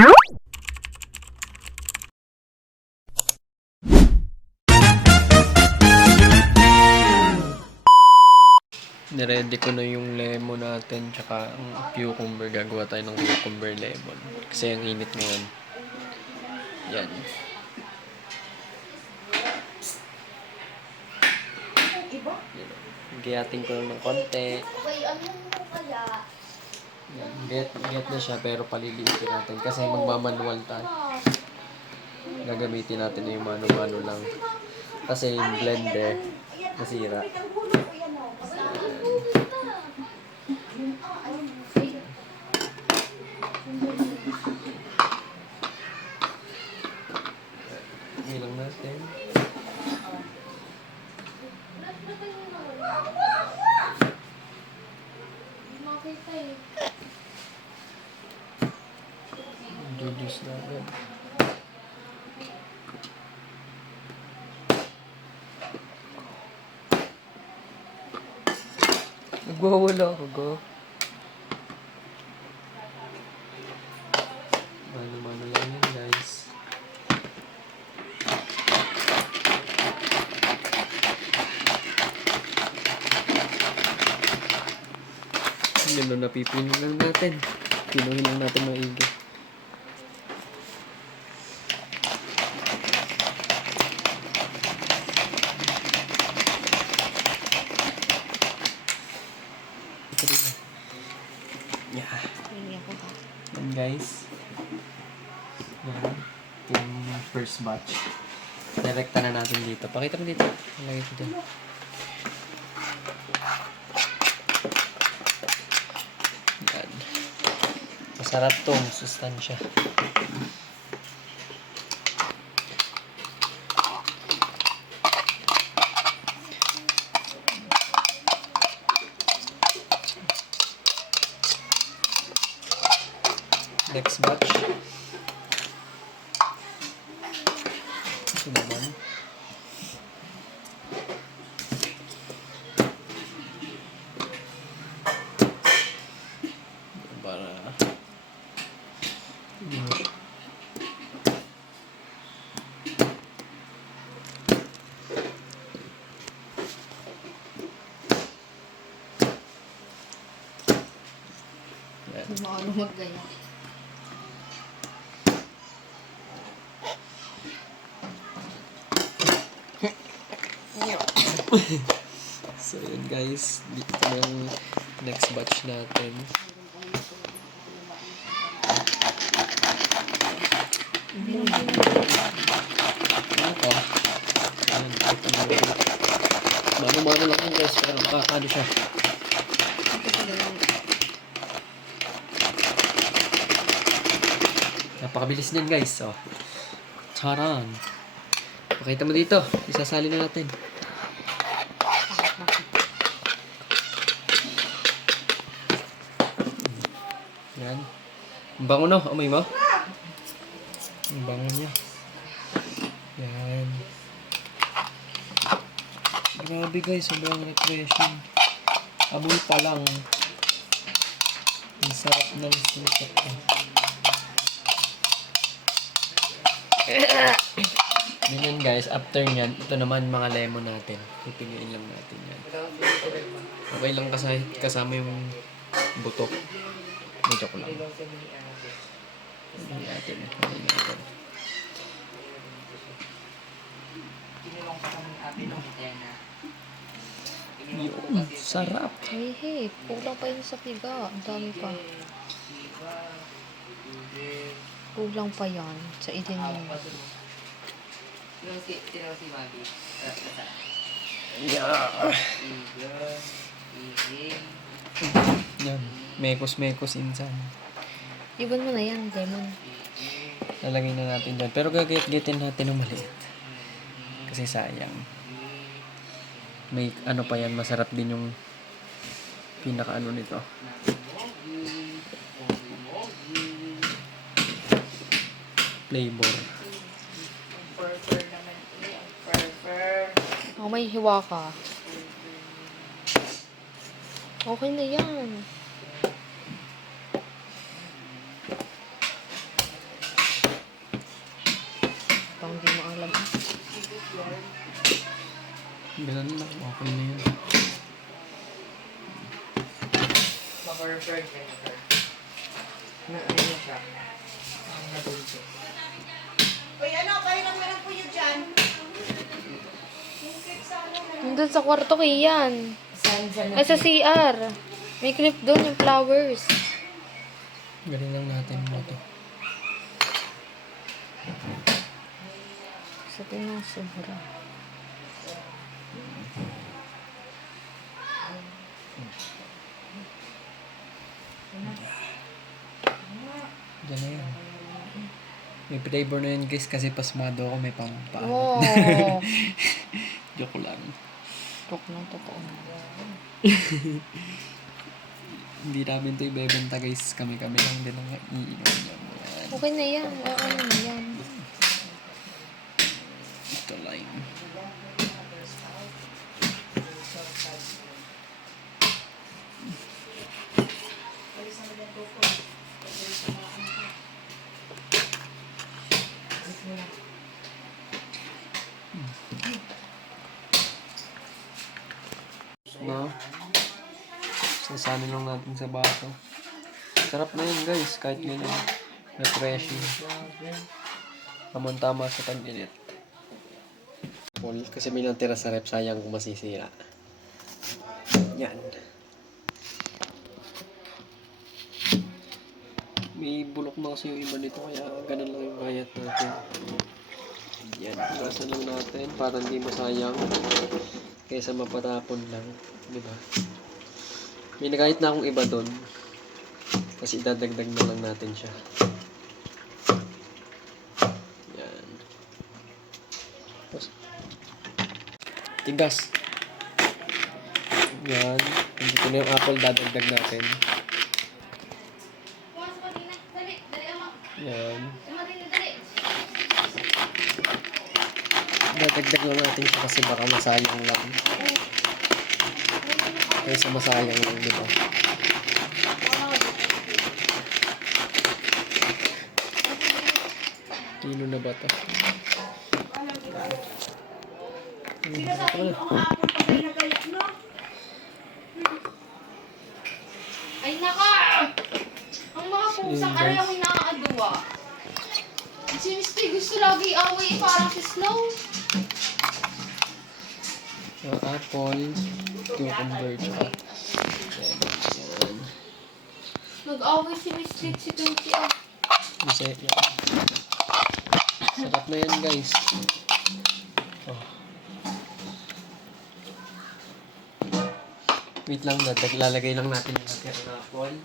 Niready ko na yung lemon natin tsaka ang cucumber. Gagawa tayo ng cucumber lemon. Kasi ang init ngayon. Yan. Giyatin ko lang ng konti. Yan. Get na siya pero paliliitin natin. Kasi magmamanual tayo. Gagamitin natin na yung mano-mano lang. Kasi yung blender nasira. Hilang natin. Juice na agad. Nagwawala ako, go. Mano-mano lang yun, guys. Ganun, napipinin lang natin. Pinuhin lang natin maigi. Yeah. Yan guys. Yan. Yung first batch. Direkta na natin dito. Pakita mo dito. Lagay ko dito. Yan. Masarap tong sustansya. Next batch. Ito naman. Para Ano mag-gaya? So yun guys, dito yung next batch natin. Ito. Ayan, ito na. Mano-mano lang yun guys, pero makakano siya. Napakabilis niyan guys. Oh. Charan. Pakita mo dito. Isasali na natin. Yan. Ang bango no. Amoy mo. Ang bango niya. Yan. Grabe guys. Sobrang refreshing. Amoy pa lang. Ang sarap ng sukat. Ganyan guys, after nyan, ito naman mga lemon natin. Pipiliin lang natin yan. Okay lang kasama yung buto. Medyo ko lang. Hindi natin. Yun, sarap. Hey, kulang pa yun sa piga. Ang dami pa. Kulang pa yan sa idin yun. Yeah. Yan. Mekos insan. Iban mo na yan, lemon. Lalagay na natin dyan. Pero gagit-gitin natin ng maliit. Kasi sayang. May ano pa yan. Masarap din yung pinaka-ano nito. Flavor. Oh, may hiwa ka. Okay na yan. Pang di mo alam. Ganun lang. Okay na yun. Baka-referred na yun. Na siya. Ang nabulto. Uy, ano, kayo lang meron po yun dyan. Yung cake sa ano na. Nandun sa kwarto ko yan. Saan Ay, sa CR. May clip doon yung flowers. Ganun lang natin mo to. Sa tinang sobra. Diyan na yan. May flavor na yun guys kasi pasmado ako may pampaan. Oo. Joke lang. Tok ng totoo. Hindi namin ito ibebenta guys. Kami-kami lang din ang iinom yan. Okay na yan. Oo na yan. Ito lime. No? Sasanin lang natin sa baso. Sarap na yun guys, kahit ganyan. Refreshing. Tama-tama sa tag-init. Kasi may natira sa rep, sayang kung masisira. Yan. May bulok na kasi yung iba nito, kaya ganun lang yung kayat natin. Yan, igasan lang natin para hindi masayang. Kaysa mapatapon lang, di ba? May nagahit na akong iba doon. Kasi idadagdag na lang natin siya. Yan. Tapos, tigas. Yan. Dito na yung apple, dadagdag natin. Yan. Dadagdag lang natin siya kasi baka masayang lang. Kaysa masayang lang, di ba? Kilo na ba ito? Sinasabi mo ang hapon pag may nagayak, no? Ay, naka! Ang mga pusang aray ako nakakaduwa. Si Misty gusto lagi away parang si Snow. Apple, cucumber, tsaka yan. Nag-away si Misty si Pinky. Isa yan. Sarap na yan guys. Oh. Wait lang, lalagay lang natin yung natira na apple.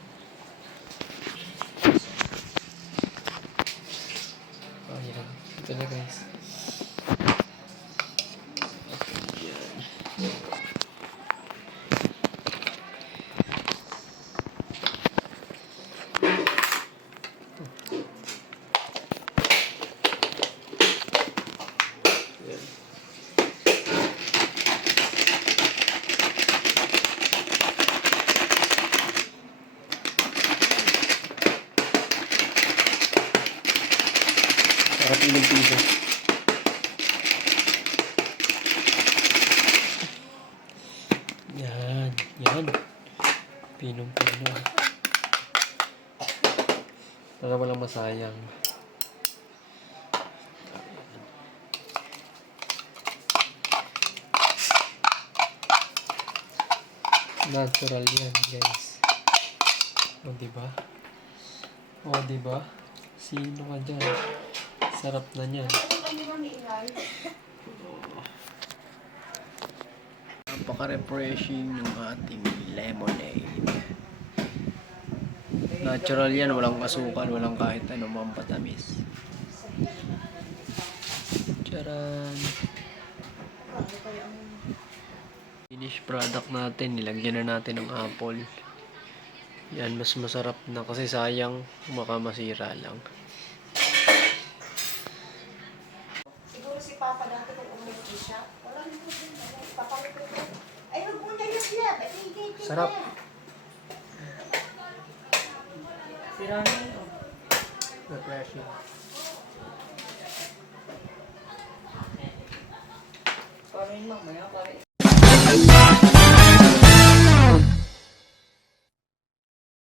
Oh yan. Ito na guys. Yan. Sarap ilang piso. Yan. Yan. Pinong-pino. Para walang masayang. Natural yan, guys. O, diba? O, diba? Sino ka dyan? Sarap na niyan. Napaka-refreshing ng ating lemonade. Natural yan, walang asukal, walang kahit ano mampatamis. Charan! Finished product natin, nilagyan na natin ng apple. Yan, mas masarap na kasi sayang baka masira lang. Siguro si Papa dati kung umiti siya. Wala nito din. Papalito ko. Ay, huwag mo niya yun. Sarap. Si Ronnie, Refreshing. Parang yung mamaya, parang